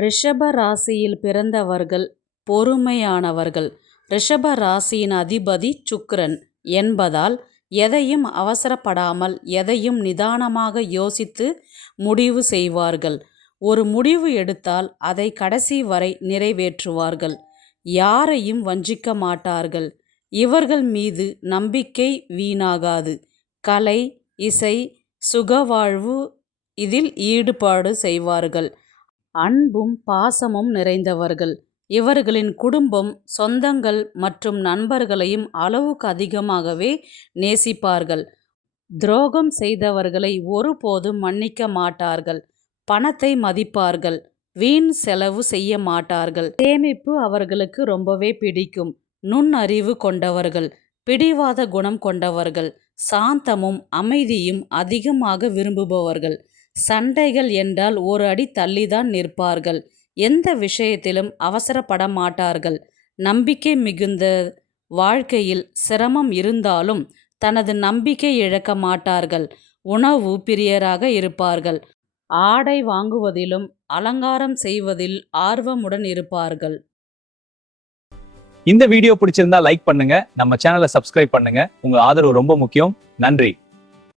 ரிஷப ராசியில் பிறந்தவர்கள் பொறுமையானவர்கள். ரிஷப ராசியின் அதிபதி சுக்கிரன் என்பதால் எதையும் அவசரப்படாமல் எதையும் நிதானமாக யோசித்து முடிவு செய்வார்கள். ஒரு முடிவு எடுத்தால் அதை கடைசி வரை நிறைவேற்றுவார்கள். யாரையும் வஞ்சிக்க மாட்டார்கள். இவர்கள் மீது நம்பிக்கை வீணாகாது. கலை, இசை, சுகவாழ்வு இதில் ஈடுபாடு செய்வார்கள். அன்பும் பாசமும் நிறைந்தவர்கள். இவர்களின் குடும்பம், சொந்தங்கள் மற்றும் நண்பர்களையும் அளவுக்கு அதிகமாகவே நேசிப்பார்கள். துரோகம் செய்தவர்களை ஒருபோதும் மன்னிக்க மாட்டார்கள். பணத்தை மதிப்பார்கள். வீண் செலவு செய்ய மாட்டார்கள். சேமிப்பு அவர்களுக்கு ரொம்பவே பிடிக்கும். நுண்ணறிவு கொண்டவர்கள். பிடிவாத குணம் கொண்டவர்கள். சாந்தமும் அமைதியும் அதிகமாக விரும்புபவர்கள். சண்டைகள் என்றால் ஒரு அடி தள்ளிதான் நிற்பார்கள். எந்த விஷயத்திலும் அவசரப்பட மாட்டார்கள். நம்பிக்கை மிகுந்த வாழ்க்கையில் சிரமம் இருந்தாலும் தனது நம்பிக்கை இழக்க மாட்டார்கள். உணவு பிரியராக இருப்பார்கள். ஆடை வாங்குவதிலும் அலங்காரம் செய்வதில் ஆர்வமுடன் இருப்பார்கள். இந்த வீடியோ பிடிச்சிருந்தா லைக் பண்ணுங்க, நம்ம சேனலை சப்ஸ்கிரைப் பண்ணுங்க. உங்க ஆதரவு ரொம்ப முக்கியம். நன்றி.